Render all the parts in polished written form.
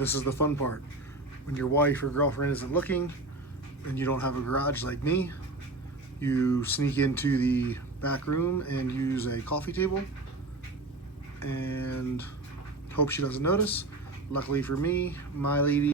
this is the fun part. When your wife or girlfriend isn't looking and you don't have a garage like me, you sneak into the back room and use a coffee table and hope she doesn't notice. Luckily for me, my lady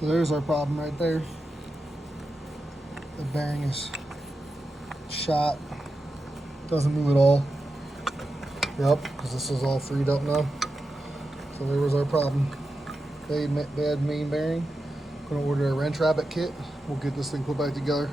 So there's our problem right there. The bearing is shot. Doesn't move at all. Yep, because this is all freed up now. So there was our problem. Bad main bearing. Gonna order a wrench rabbit kit. We'll get this thing put back together.